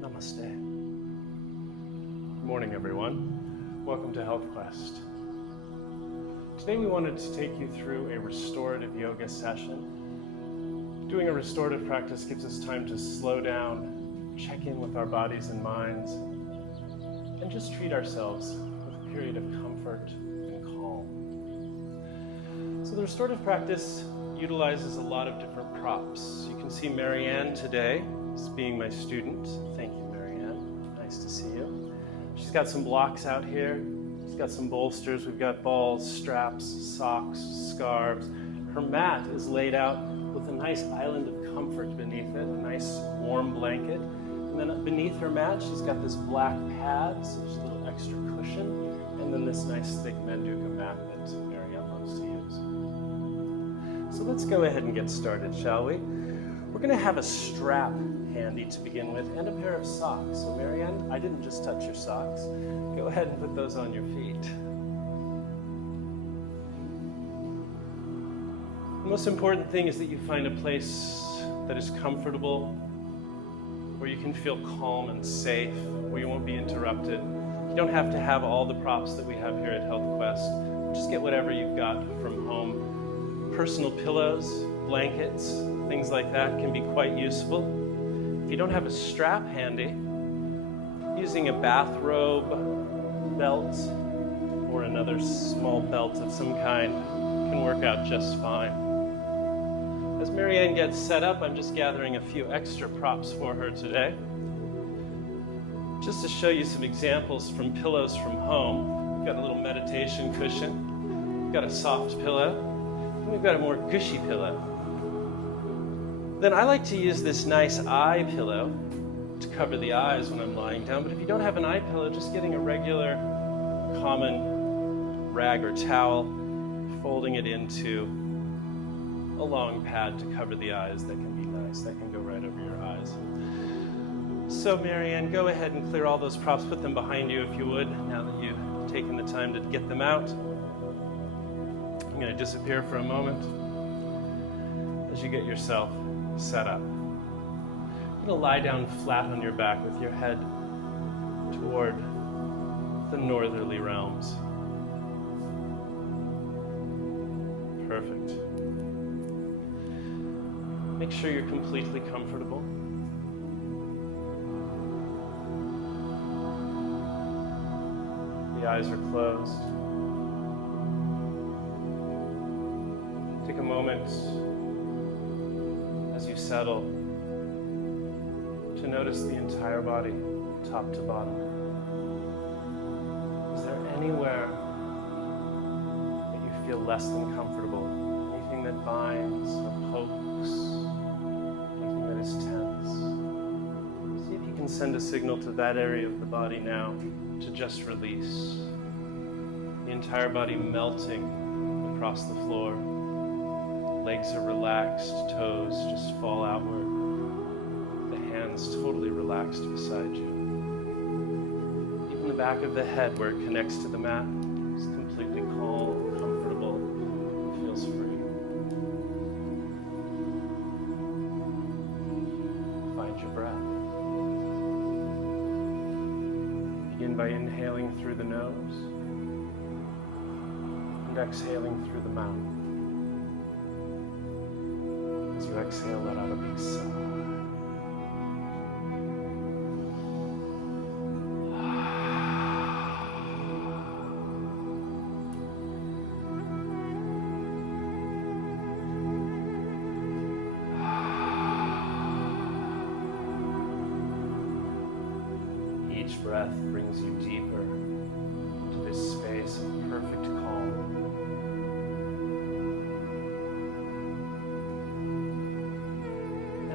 Namaste. Good morning, everyone. Welcome to Health Quest. Today we wanted to take you through a restorative yoga session. Doing a restorative practice gives us time to slow down, check in with our bodies and minds, and just treat ourselves with a period of comfort and calm. So the restorative practice utilizes a lot of different props. You can see Marianne today as being my student. Thank you, Marianne. Nice to see you. She's got some blocks out here. She's got some bolsters. We've got balls, straps, socks, scarves. Her mat is laid out with a nice island of comfort beneath it, a nice warm blanket. And then beneath her mat, she's got this black pad, so there's a little extra cushion, and then this nice thick Manduka mat that Marianne loves to use. So let's go ahead and get started, shall we? We're going to have a strap handy to begin with and a pair of socks. So Marianne, I didn't just touch your socks. Go ahead and put those on your feet. The most important thing is that you find a place that is comfortable, where you can feel calm and safe, where you won't be interrupted. You don't have to have all the props that we have here at Health Quest. Just get whatever you've got from home. Personal pillows, blankets, things like that can be quite useful. If you don't have a strap handy, using a bathrobe, belt, or another small belt of some kind can work out just fine. As Marianne gets set up, I'm just gathering a few extra props for her today. Just to show you some examples from pillows from home. We've got a little meditation cushion, we've got a soft pillow, and we've got a more gushy pillow. Then I like to use this nice eye pillow to cover the eyes when I'm lying down, but if you don't have an eye pillow, just getting a regular common rag or towel, folding it into a long pad to cover the eyes, that can be nice. That can go right over your eyes. So Marianne, go ahead and clear all those props, put them behind you if you would, now that you've taken the time to get them out. I'm going to disappear for a moment as you get yourself set up. You're going to lie down flat on your back with your head toward the northerly realms. Perfect. Make sure you're completely comfortable. The eyes are closed. Take a moment as you settle to notice the entire body, top to bottom. Is there anywhere that you feel less than comfortable? Anything that binds or pokes? Anything that is tense? See if you can send a signal to that area of the body now to just release. The entire body melting across the floor. Legs are relaxed, toes just fall outward. The hands totally relaxed beside you. Even the back of the head where it connects to the mat is completely calm, comfortable, and feels free. Find your breath. Begin by inhaling through the nose and exhaling through the mouth. As you exhale, let out a big sigh. Each breath brings you deeper into this space of perfect calm.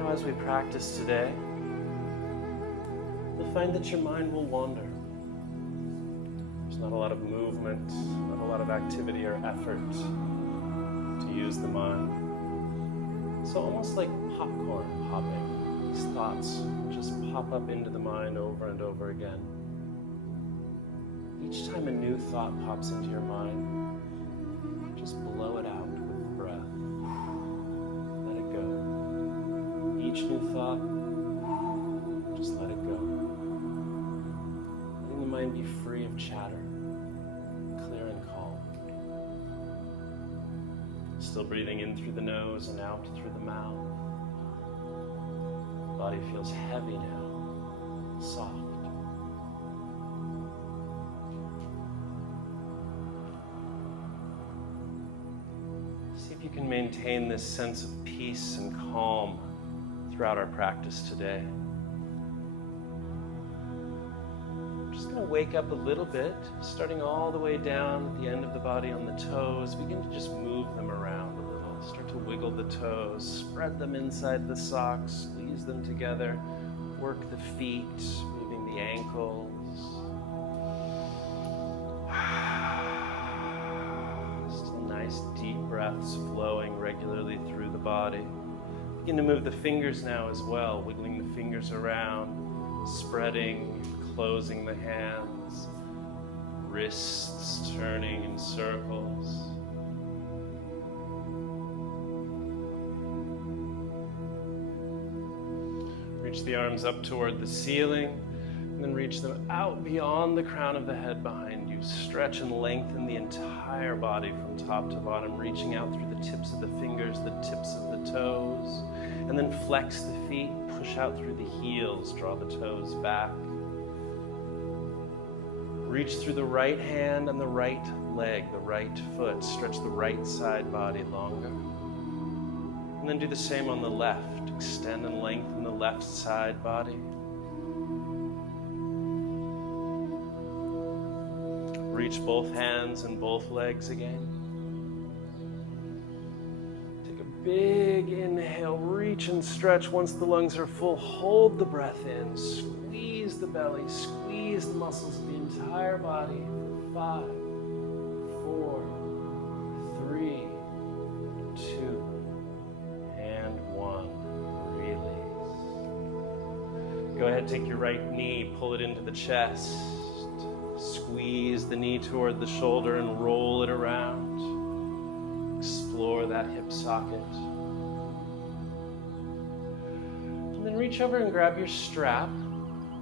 As we practice today, you'll find that your mind will wander. There's not a lot of movement, not a lot of activity or effort to use the mind. So almost like popcorn popping, these thoughts just pop up into the mind over and over again. Each time a new thought pops into your mind, just blow it out with breath. Let it go. Each new thought, just let it go. mind be free of chatter, clear and calm. Still breathing in through the nose and out through the mouth. Body feels heavy now, soft. See if you can maintain this sense of peace and calm throughout our practice today. I'm just going to wake up a little bit, starting all the way down at the end of the body on the toes. Begin to just move them around a little. Start to wiggle the toes, spread them inside the socks, squeeze them together, work the feet, moving the ankles. Still nice deep breaths flowing regularly through the body. Begin to move the fingers now as well, wiggling the fingers around, spreading, closing the hands, wrists turning in circles. Reach the arms up toward the ceiling, and then reach them out beyond the crown of the head behind you. Stretch and lengthen the entire body from top to bottom, reaching out through the tips of the fingers, the tips of the toes, and then flex the feet, push out through the heels, draw the toes back. Reach through the right hand and the right leg, the right foot. Stretch the right side body longer. And then do the same on the left. Extend and lengthen the left side body. Reach both hands and both legs again. Take a big inhale, reach and stretch. Once the lungs are full, hold the breath in. Squeeze the belly, squeeze the muscles of the entire body. 5, 4, 3, 2, and 1. Release. Go ahead, take your right knee, pull it into the chest. Squeeze the knee toward the shoulder and roll it around. Explore that hip socket. And then reach over and grab your strap.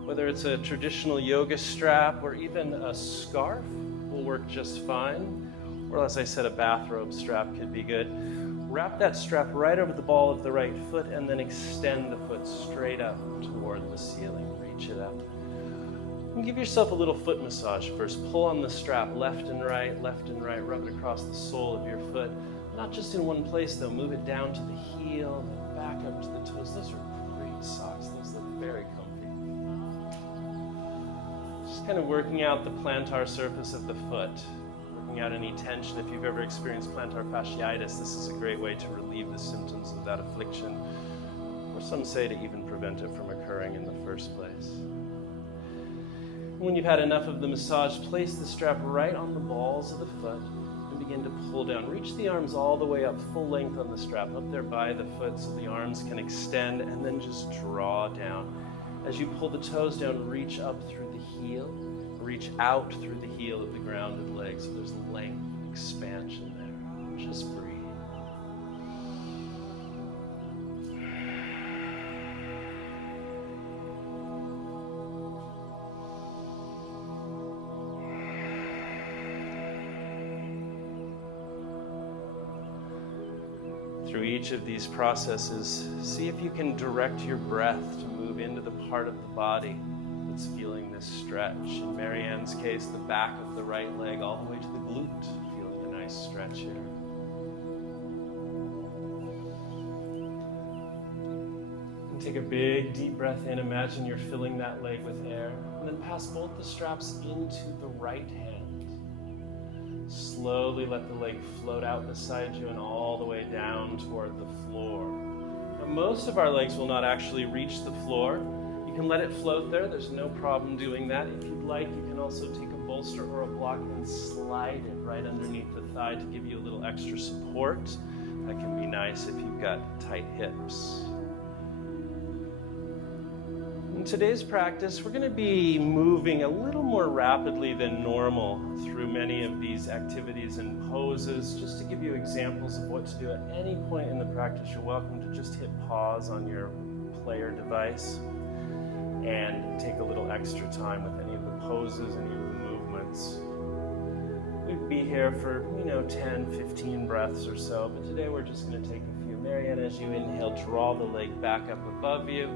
Whether it's a traditional yoga strap or even a scarf will work just fine. Or as I said, a bathrobe strap could be good. Wrap that strap right over the ball of the right foot and then extend the foot straight up toward the ceiling. Reach it up. And give yourself a little foot massage first. Pull on the strap left and right, rub it across the sole of your foot. Not just in one place though, move it down to the heel, then back up to the toes. Those are great socks, those look very comfy. Just kind of working out the plantar surface of the foot, working out any tension. If you've ever experienced plantar fasciitis, this is a great way to relieve the symptoms of that affliction, or some say to even prevent it from occurring in the first place. When you've had enough of the massage, place the strap right on the balls of the foot and begin to pull down. Reach the arms all the way up, full length on the strap, up there by the foot so the arms can extend, and then just draw down. As you pull the toes down, reach up through the heel, reach out through the heel of the grounded leg so there's length, expansion there. Just breathe. Through each of these processes, see if you can direct your breath to move into the part of the body that's feeling this stretch. In Marianne's case, the back of the right leg all the way to the glute, feeling a nice stretch here. And take a big deep breath in. Imagine you're filling that leg with air. And then pass both the straps into the right hand. Slowly let the leg float out beside you and all the way down toward the floor. Now, most of our legs will not actually reach the floor. You can let it float there. There's no problem doing that. If you'd like, you can also take a bolster or a block and slide it right underneath the thigh to give you a little extra support. That can be nice if you've got tight hips. In today's practice, we're going to be moving a little more rapidly than normal through many of these activities and poses. Just to give you examples of what to do at any point in the practice, you're welcome to just hit pause on your player device and take a little extra time with any of the poses and even movements. We'd be here for, 10, 15 breaths or so, but today we're just going to take a few. Marianne, as you inhale, draw the leg back up above you.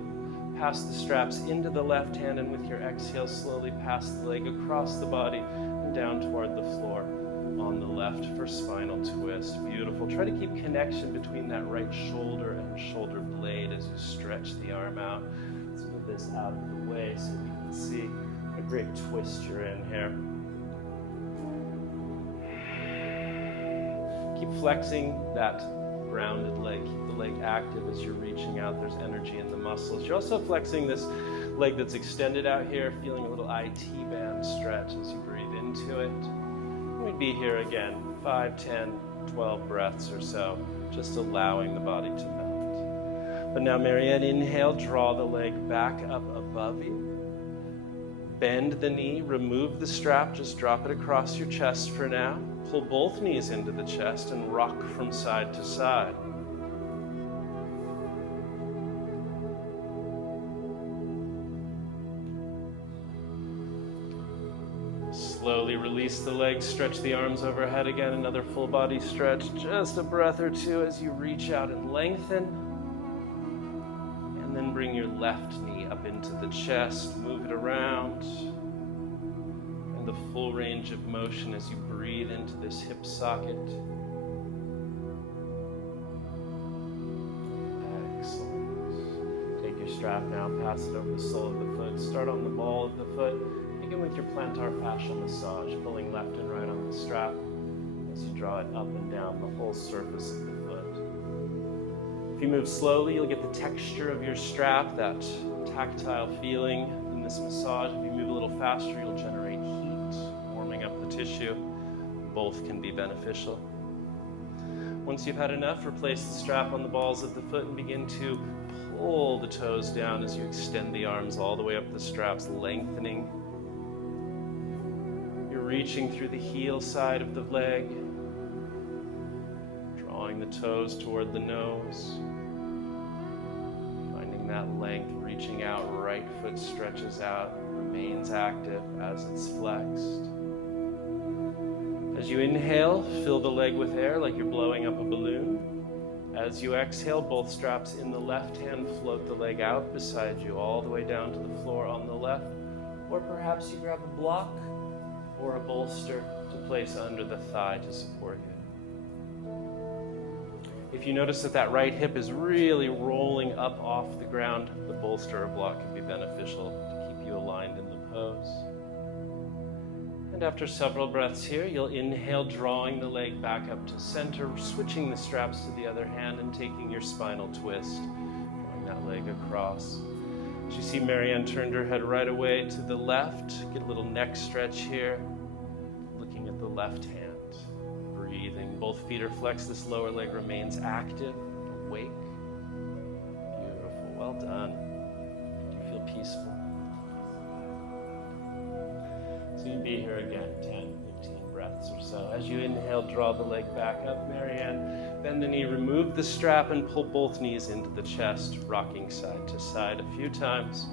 Pass the straps into the left hand, and with your exhale, slowly pass the leg across the body and down toward the floor on the left for spinal twist. Beautiful. Try to keep connection between that right shoulder and shoulder blade as you stretch the arm out. Let's move this out of the way so we can see what a great twist you're in here. Keep flexing that grounded leg. Keep the leg active as you're reaching out. There's energy in the muscles. You're also flexing this leg that's extended out here, feeling a little IT band stretch as you breathe into it. We'd be here again, 5, 10, 12 breaths or so, just allowing the body to melt. But now, Marianne, inhale, draw the leg back up above you. Bend the knee, remove the strap, just drop it across your chest for now. Pull both knees into the chest and rock from side to side. Slowly release the legs, stretch the arms overhead again, another full body stretch. Just a breath or two as you reach out and lengthen. And then bring your left knee up into the chest, move it around. And the full range of motion as you breathe into this hip socket. Excellent. Take your strap now, pass it over the sole of the foot. Start on the ball of the foot. Begin with your plantar fascia massage, pulling left and right on the strap as you draw it up and down the whole surface of the foot. If you move slowly, you'll get the texture of your strap, that tactile feeling in this massage. If you move a little faster, you'll generate heat, warming up the tissue. Both can be beneficial. Once you've had enough, replace the strap on the balls of the foot and begin to pull the toes down as you extend the arms all the way up the straps, lengthening. Reaching through the heel side of the leg, drawing the toes toward the nose, finding that length, reaching out, right foot stretches out, remains active as it's flexed. As you inhale, fill the leg with air like you're blowing up a balloon. As you exhale, both straps in the left hand, float the leg out beside you all the way down to the floor on the left, or perhaps you grab a block or a bolster to place under the thigh to support you. If you notice that right hip is really rolling up off the ground, the bolster or block can be beneficial to keep you aligned in the pose. And after several breaths here, you'll inhale, drawing the leg back up to center, switching the straps to the other hand and taking your spinal twist, drawing that leg across. As you see, Marianne turned her head right away to the left. Get a little neck stretch here. Looking at the left hand. Breathing. Both feet are flexed. This lower leg remains active, awake. Beautiful. Well done. Do you feel peaceful? So you'll be here again, 10, 15 breaths or so. As you inhale, draw the leg back up, Marianne. Bend the knee, remove the strap, and pull both knees into the chest, rocking side to side a few times.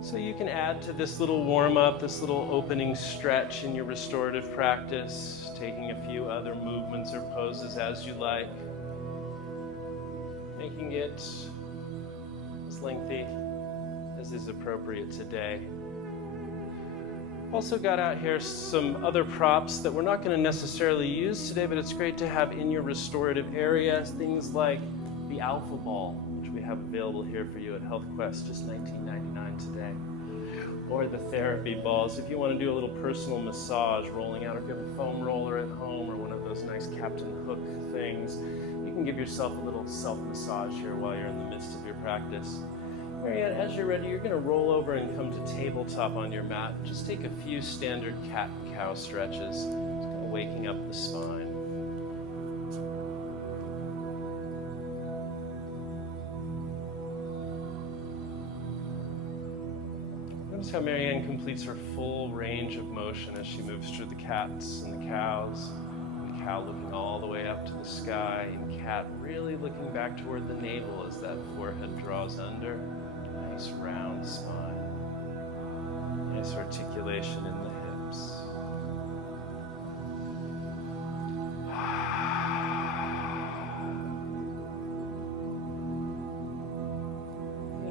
So you can add to this little warm-up, this little opening stretch in your restorative practice, taking a few other movements or poses as you like, making it as lengthy as is appropriate today. Also got out here some other props that we're not going to necessarily use today, but it's great to have in your restorative area, things like the Alpha Ball, which we have available here for you at Health Quest, just $19.99 today. Or the therapy balls, if you want to do a little personal massage, rolling out, or if you have a foam roller at home or one of those nice Captain Hook things, you can give yourself a little self-massage here while you're in the midst of your practice. Marianne, as you're ready, you're going to roll over and come to tabletop on your mat. Just take a few standard cat and cow stretches, just kind of waking up the spine. Notice how Marianne completes her full range of motion as she moves through the cats and the cows. And cow looking all the way up to the sky, and cat really looking back toward the navel as that forehead draws under. Nice round spine. Nice articulation in the hips.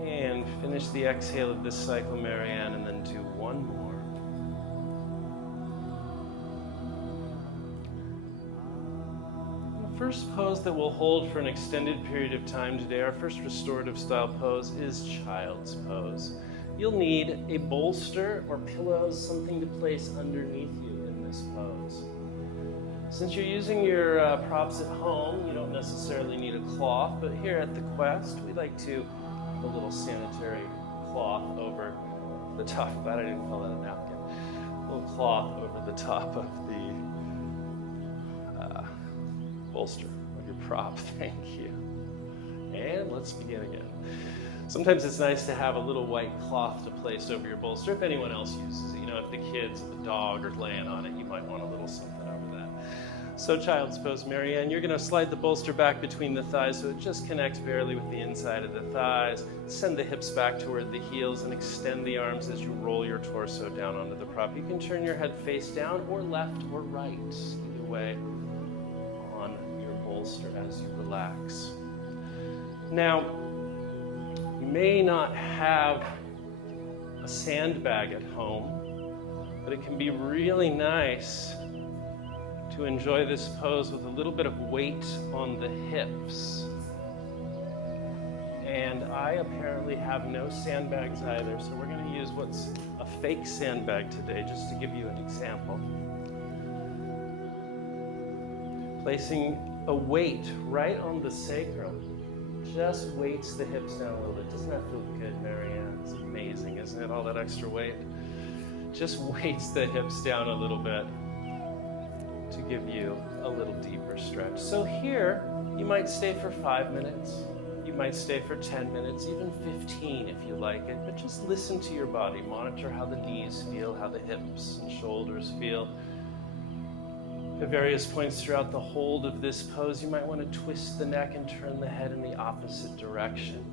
And finish the exhale of this cycle, Marianne, and then do one more. The first pose that we'll hold for an extended period of time today, our first restorative style pose, is child's pose. You'll need a bolster or pillows, something to place underneath you in this pose. Since you're using your props at home, you don't necessarily need a cloth, but here at the Quest, we like to have a little sanitary cloth over the top. Glad I didn't call that a napkin. A little cloth over the top of the bolster of your prop. Thank you. And let's begin again. Sometimes it's nice to have a little white cloth to place over your bolster if anyone else uses it. You know, if the kids, the dog are laying on it, you might want a little something over that. So child's pose, Marianne, you're going to slide the bolster back between the thighs so it just connects barely with the inside of the thighs. Send the hips back toward the heels and extend the arms as you roll your torso down onto the prop. You can turn your head face down or left or right, either way, on your bolster as you relax. Now, you may not have a sandbag at home, but it can be really nice to enjoy this pose with a little bit of weight on the hips. And I apparently have no sandbags either, so we're going to use what's a fake sandbag today, just to give you an example. Placing a weight right on the sacrum just weights the hips down a little bit. Doesn't that feel good, Marianne? It's amazing, isn't it? All that extra weight. Just weights the hips down a little bit to give you a little deeper stretch. So here, you might stay for 5 minutes. You might stay for 10 minutes, even 15 if you like it, but just listen to your body. Monitor how the knees feel, how the hips and shoulders feel. At various points throughout the hold of this pose, you might want to twist the neck and turn the head in the opposite direction.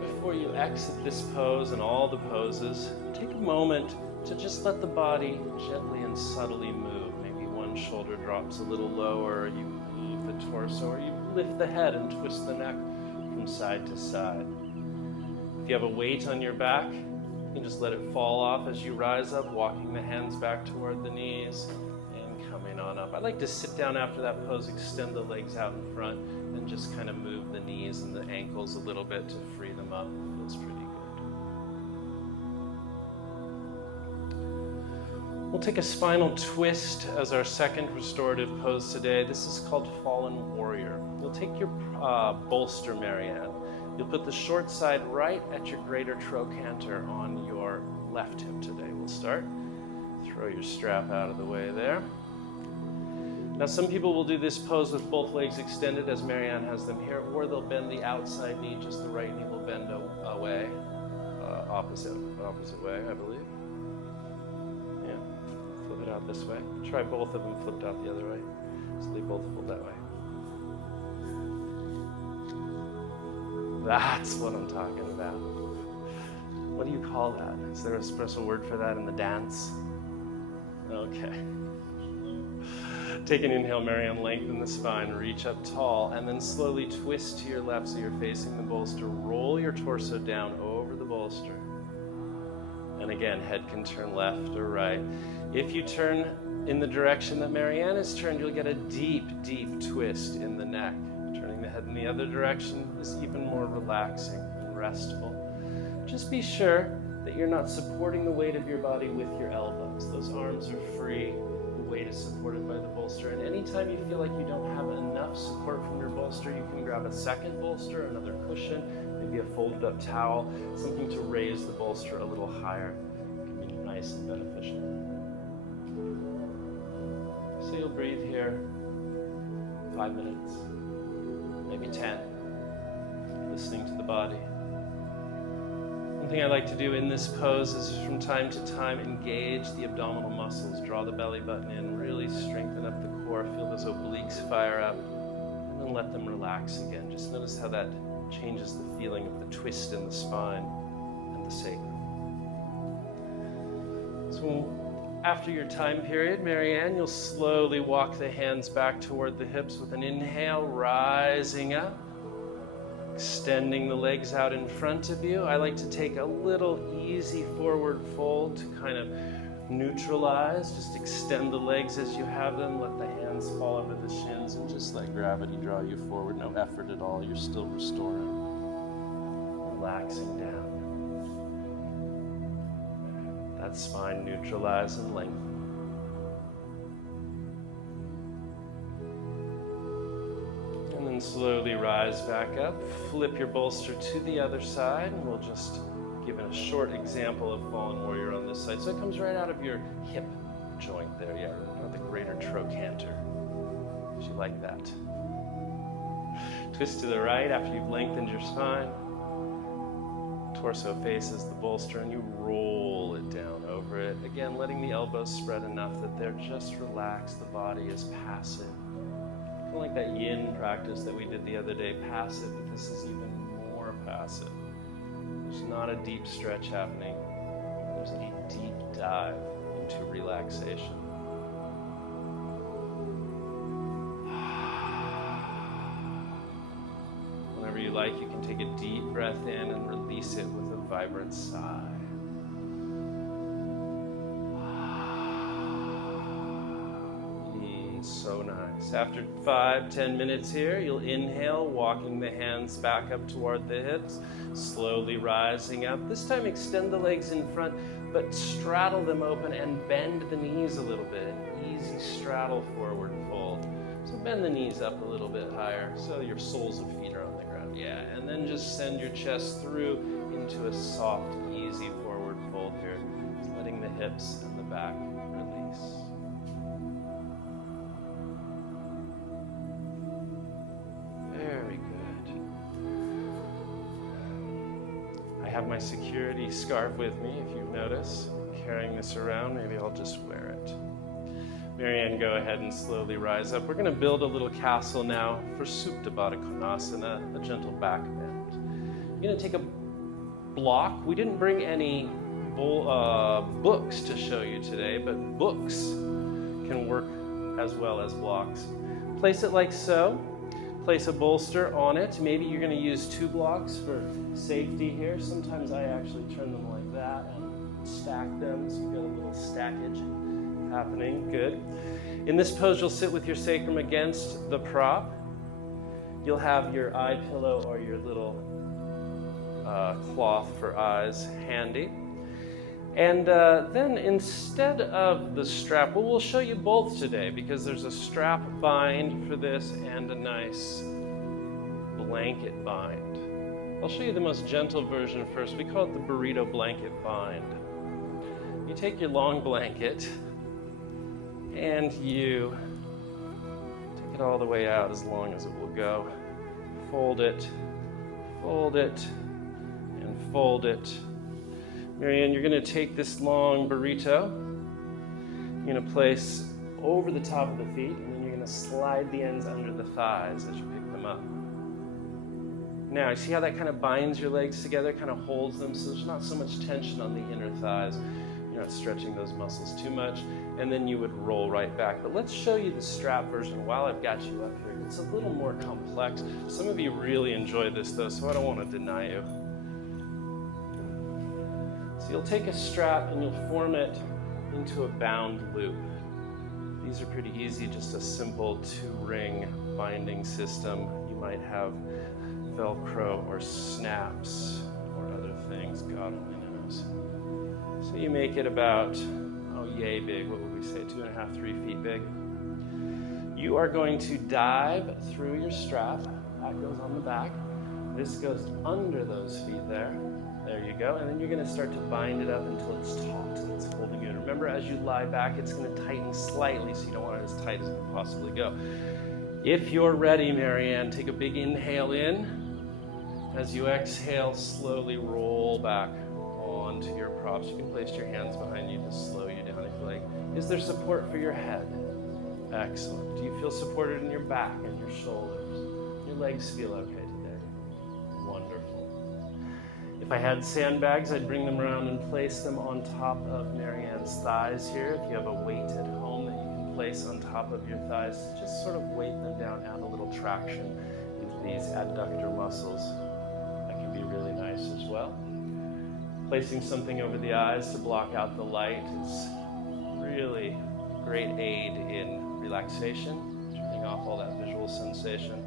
Before you exit this pose and all the poses, take a moment to just let the body gently and subtly move. Maybe one shoulder drops a little lower, or you move the torso, or you lift the head and twist the neck from side to side. If you have a weight on your back, you can just let it fall off as you rise up, walking the hands back toward the knees and coming on up. I like to sit down after that pose, extend the legs out in front, and just kind of move the knees and the ankles a little bit to free them up. It feels pretty good. We'll take a spinal twist as our second restorative pose today. This is called Fallen Warrior. You'll take your bolster, Marianne. You'll put the short side right at your greater trochanter on your left hip today. We'll start. Throw your strap out of the way there. Now, some people will do this pose with both legs extended as Marianne has them here, or they'll bend the outside knee, just the right knee will bend away, opposite way, I believe. Yeah, flip it out this way. Try both of them flipped out the other way. So they both fold that way. That's what I'm talking about. What do you call that? Is there a special word for that in the dance? Okay. Take an inhale, Marianne, lengthen the spine, reach up tall, and then slowly twist to your left so you're facing the bolster. Roll your torso down over the bolster. And again, head can turn left or right. If you turn in the direction that Marianne has turned, you'll get a deep, deep twist in the neck. Turning the head in the other direction is even more relaxing and restful. Just be sure that you're not supporting the weight of your body with your elbows. Those arms are free. The weight is supported by the bolster. And anytime you feel like you don't have enough support from your bolster, you can grab a second bolster, another cushion, maybe a folded up towel, something to raise the bolster a little higher. It can be nice and beneficial. So you'll breathe here 5 minutes, maybe 10. body. One thing I like to do in this pose is from time to time engage the abdominal muscles, draw the belly button in, really strengthen up the core, feel those obliques fire up, and then let them relax again. Just notice how that changes the feeling of the twist in the spine and the sacrum. So after your time period, Marianne, you'll slowly walk the hands back toward the hips with an inhale, rising up, extending the legs out in front of you. I like to take a little easy forward fold to kind of neutralize. Just extend the legs as you have them. Let the hands fall over the shins and just let gravity draw you forward. No effort at all. You're still restoring. Relaxing down. That spine neutralize and lengthen. And then slowly rise back up. Flip your bolster to the other side, and we'll just give a short example of Fallen Warrior on this side. So it comes right out of your hip joint there, yeah, or the greater trochanter. Would you like that? Twist to the right after you've lengthened your spine. Torso faces the bolster, and you roll it down over it. Again, letting the elbows spread enough that they're just relaxed. The body is passive. Kind of like that yin practice that we did the other day, passive, but this is even more passive. There's not a deep stretch happening. There's a deep dive into relaxation. Whenever you like, you can take a deep breath in and release it with a vibrant sigh. So nice. After 5-10 minutes here, you'll inhale, walking the hands back up toward the hips, slowly rising up. This time extend the legs in front, but straddle them open and bend the knees a little bit. An easy straddle forward fold. So bend the knees up a little bit higher so your soles of feet are on the ground. Yeah, and then just send your chest through into a soft, easy forward fold here. Just letting the hips and the back release. Very good. I have my security scarf with me, if you notice. I'm carrying this around. Maybe I'll just wear it. Marianne, go ahead and slowly rise up. We're going to build a little castle now for Supta Baddha Konasana, a gentle back bend. You're going to take a block. We didn't bring any books to show you today, but books can work as well as blocks. Place it like so. Place a bolster on it. Maybe you're going to use 2 blocks for safety here. Sometimes I actually turn them like that and stack them, so you've got a little stackage happening. Good. In this pose, you'll sit with your sacrum against the prop. You'll have your eye pillow or your little cloth for eyes handy. And then instead of the strap, well, we'll show you both today because there's a strap bind for this and a nice blanket bind. I'll show you the most gentle version first. We call it the burrito blanket bind. You take your long blanket and you take it all the way out as long as it will go. Fold it, and fold it. Marianne, you're going to take this long burrito. You're going to place over the top of the feet, and then you're going to slide the ends under the thighs as you pick them up. Now, you see how that kind of binds your legs together, kind of holds them, so there's not so much tension on the inner thighs. You're not stretching those muscles too much, and then you would roll right back. But let's show you the strap version while I've got you up here. It's a little more complex. Some of you really enjoy this, though, so I don't want to deny you. So you'll take a strap and you'll form it into a bound loop. These are pretty easy, just a simple 2-ring binding system. You might have Velcro or snaps or other things, God only knows. So you make it about, yay big, what would we say, 2.5, 3 feet big. You are going to dive through your strap. That goes on the back. This goes under those feet there. There you go. And then you're going to start to bind it up until it's taut and it's holding you. And remember, as you lie back, it's going to tighten slightly, so you don't want it as tight as it can possibly go. If you're ready, Marianne, take a big inhale in As you exhale, slowly roll back onto your props. You can place your hands behind you to slow you down if you like. Is there support for your head? Excellent. Do you feel supported in your back and your shoulders? Your legs feel okay today? Wonderful. If I had sandbags, I'd bring them around and place them on top of Marianne's thighs here. If you have a weight at home that you can place on top of your thighs, just sort of weight them down, add a little traction into these adductor muscles. That can be really nice as well. Placing something over the eyes to block out the light is really great aid in relaxation, turning off all that visual sensation.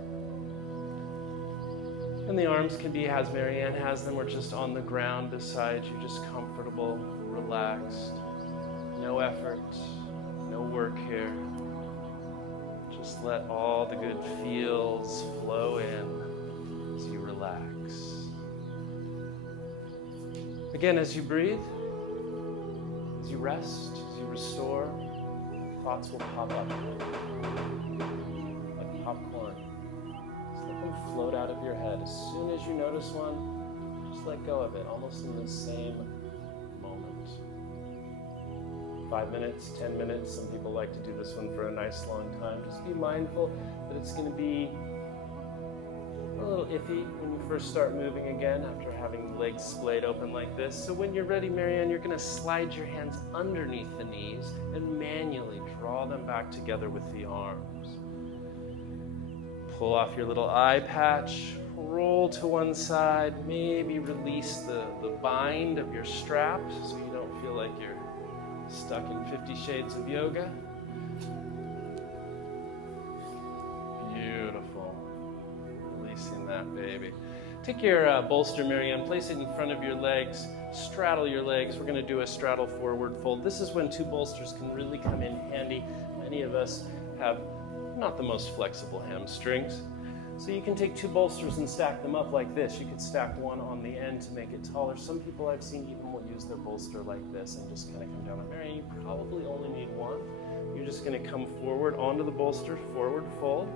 And the arms can be as Marianne has them, or just on the ground beside you, just comfortable, relaxed. No effort, no work here. Just let all the good feels flow in as you relax. Again, as you breathe, as you rest, as you restore, thoughts will pop up like popcorn. Just let them float out of your head. As soon as you notice one, just let go of it, almost in the same moment. 5 minutes, 10 minutes. Some people like to do this one for a nice long time. Just be mindful that it's going to be a little iffy when you first start moving again after having the legs splayed open like this. So when you're ready, Marianne, you're going to slide your hands underneath the knees and manually draw them back together with the arms. Pull off your little eye patch, roll to one side, maybe release the bind of your strap so you don't feel like you're stuck in 50 Shades of Yoga. Beautiful. Releasing that baby. Take your bolster, Marianne, place it in front of your legs, straddle your legs. We're going to do a straddle forward fold. This is when two bolsters can really come in handy. Many of us have not the most flexible hamstrings. So you can take two bolsters and stack them up like this. You could stack one on the end to make it taller. Some people I've seen even will use their bolster like this and just kind of come down on Marianne. You probably only need one. You're just going to come forward onto the bolster, forward fold.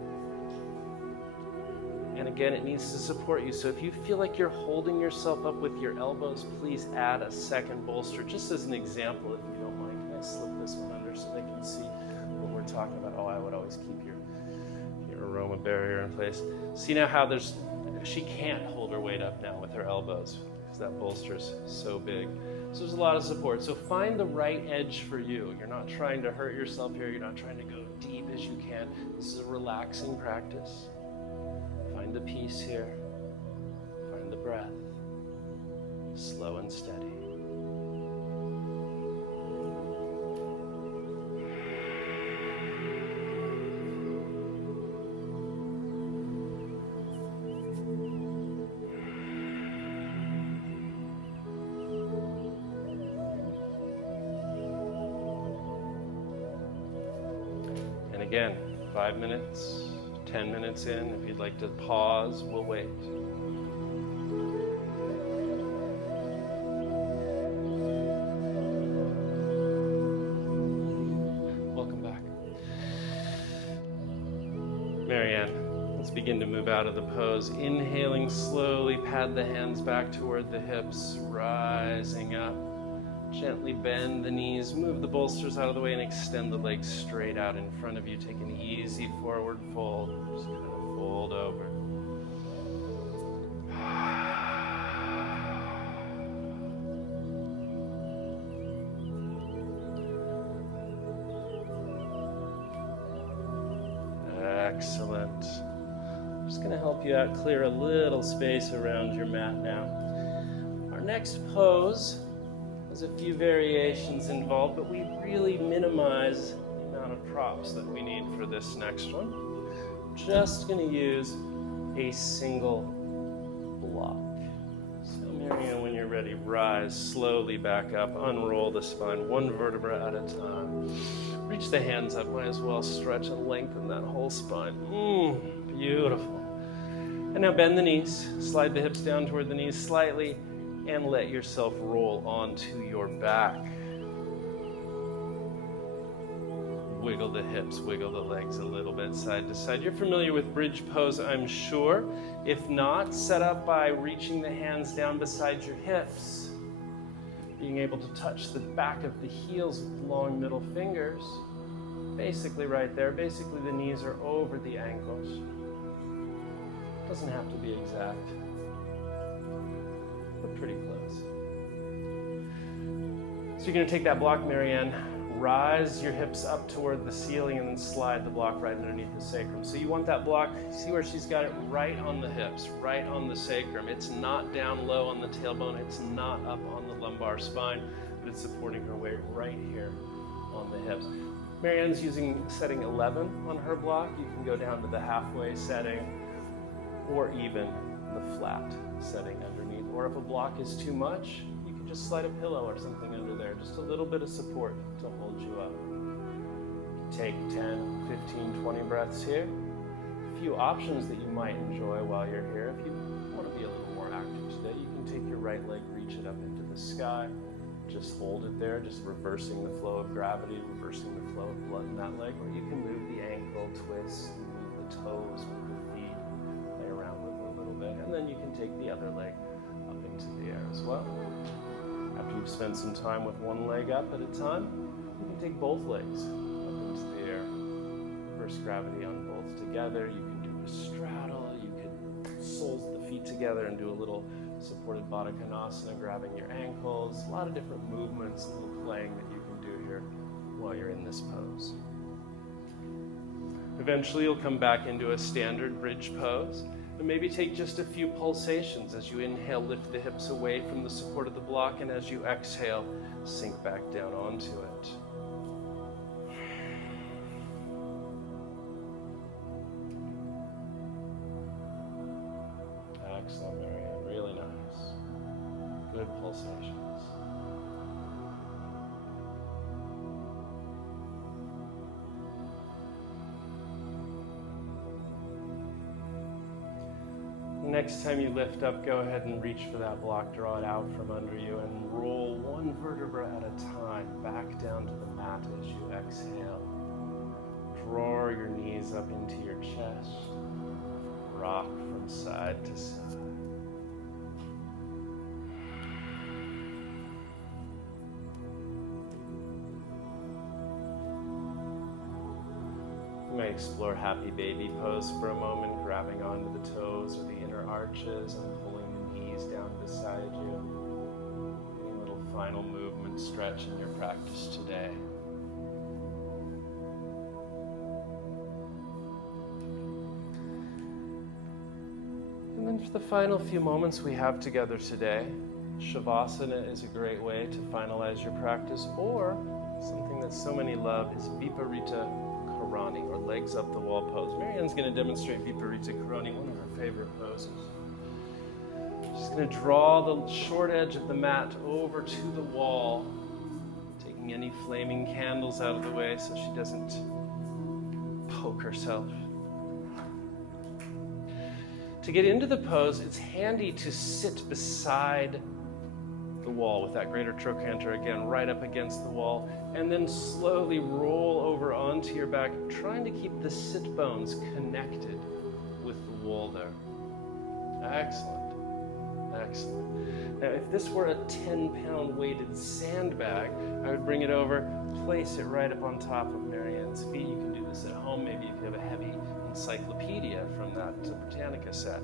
And again, it needs to support you. So if you feel like you're holding yourself up with your elbows, please add a second bolster. Just as an example, if you don't mind, can I slip this one under so they can see what we're talking about? Oh, I would always keep your aroma barrier in place. See now how she can't hold her weight up now with her elbows because that bolster's so big. So there's a lot of support. So find the right edge for you. You're not trying to hurt yourself here. You're not trying to go deep as you can. This is a relaxing practice. Find the peace here. Find the breath. Slow and steady. And again, 5 minutes. 10 minutes in. If you'd like to pause, we'll wait. Welcome back. Marianne, let's begin to move out of the pose. Inhaling slowly, pad the hands back toward the hips, rising up. Gently bend the knees, move the bolsters out of the way, and extend the legs straight out in front of you. Take an easy forward fold. Just kind of fold over. Excellent. I'm just going to help you out, clear a little space around your mat now. Our next pose, there's a few variations involved, but we really minimize the amount of props that we need for this next one. Just going to use a single block. So Marianne, when you're ready, rise slowly back up, unroll the spine, one vertebra at a time. Reach the hands up, might as well stretch and lengthen that whole spine. Beautiful. And now bend the knees, slide the hips down toward the knees slightly, and let yourself roll onto your back. Wiggle the hips, wiggle the legs a little bit side to side. You're familiar with bridge pose, I'm sure. If not, set up by reaching the hands down beside your hips. Being able to touch the back of the heels with long middle fingers. Basically right there. Basically the knees are over the ankles. Doesn't have to be exact, but pretty close. So you're going to take that block, Marianne, rise your hips up toward the ceiling and then slide the block right underneath the sacrum. So you want that block, see where she's got it right on the hips, right on the sacrum. It's not down low on the tailbone, it's not up on the lumbar spine, but it's supporting her weight right here on the hips. Marianne's using setting 11 on her block. You can go down to the halfway setting or even the flat setting underneath. Or if a block is too much, you can just slide a pillow or something under there. Just a little bit of support to hold you up. Take 10, 15, 20 breaths here. A few options that you might enjoy while you're here. If you want to be a little more active today, you can take your right leg, reach it up into the sky. Just hold it there, just reversing the flow of gravity, reversing the flow of blood in that leg. Or you can move the ankle, twist, move the toes, move the feet, play around with it a little bit. And then you can take the other leg up into the air as well. After you've spent some time with one leg up at a time, you can take both legs up into the air. Reverse gravity on both together. You can do a straddle. You can soles the feet together and do a little supported Baddha Konasana, grabbing your ankles. A lot of different movements, a little playing that you can do here while you're in this pose. Eventually you'll come back into a standard bridge pose. And maybe take just a few pulsations. As you inhale, lift the hips away from the support of the block, and as you exhale, sink back down onto it. Excellent, Marianne. Really nice. Good pulsations. Next time you lift up, go ahead and reach for that block, draw it out from under you, and roll one vertebra at a time back down to the mat as you exhale. Draw your knees up into your chest. Rock from side to side. You may explore happy baby pose for a moment, grabbing onto the toes or the inner arches and pulling the knees down beside you. Any little final movement stretch in your practice today. And then for the final few moments we have together today, Shavasana is a great way to finalize your practice, or something that so many love is Viparita Karani, or legs up the wall pose. Marianne's going to demonstrate Viparita Karani, one of her favorite poses. She's going to draw the short edge of the mat over to the wall, taking any flaming candles out of the way so she doesn't poke herself. To get into the pose, it's handy to sit beside the wall with that greater trochanter again right up against the wall, and then slowly roll over onto your back, trying to keep the sit bones connected with the wall there. Excellent. Excellent. Now, if this were a 10-pound weighted sandbag, I would bring it over, place it right up on top of Marianne's feet. You can do this at home. Maybe if you have a heavy encyclopedia from that Britannica set,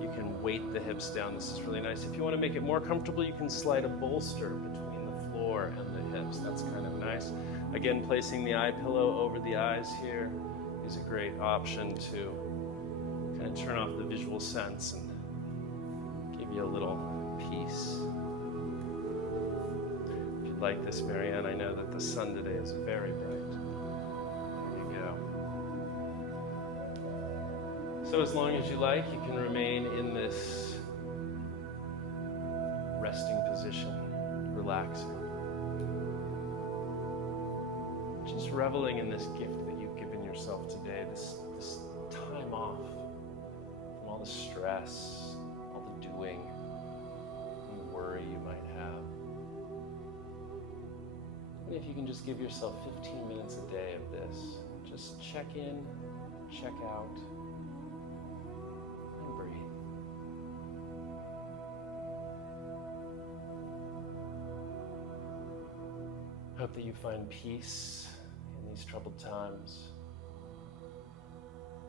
you can weight the hips down. This is really nice. If you want to make it more comfortable, you can slide a bolster between the floor and the hips. That's kind of nice. Again, placing the eye pillow over the eyes here is a great option to kind of turn off the visual sense and give you a little peace. If you'd like this, Marianne, I know that the sun today is very bright. There you go. So as long as you like, you can remain in this resting position, relaxing. Just reveling in this gift that you've given yourself today, this time off from all the stress, all the doing, and the worry you might have. If you can just give yourself 15 minutes a day of this, just check in, check out, and breathe. Hope that you find peace in these troubled times.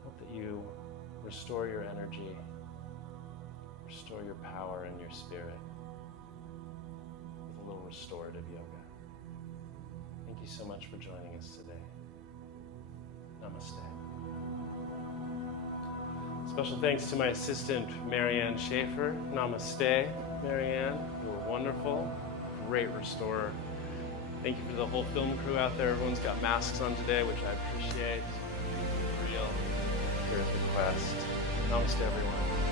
Hope that you restore your energy, restore your power and your spirit with a little restorative yoga. Thank you so much for joining us today. Namaste. Special thanks to my assistant, Marianne Schaefer. Namaste, Marianne. You were wonderful. Great restorer. Thank you for the whole film crew out there. Everyone's got masks on today, which I appreciate. Real. Here at the Quest. Namaste, everyone.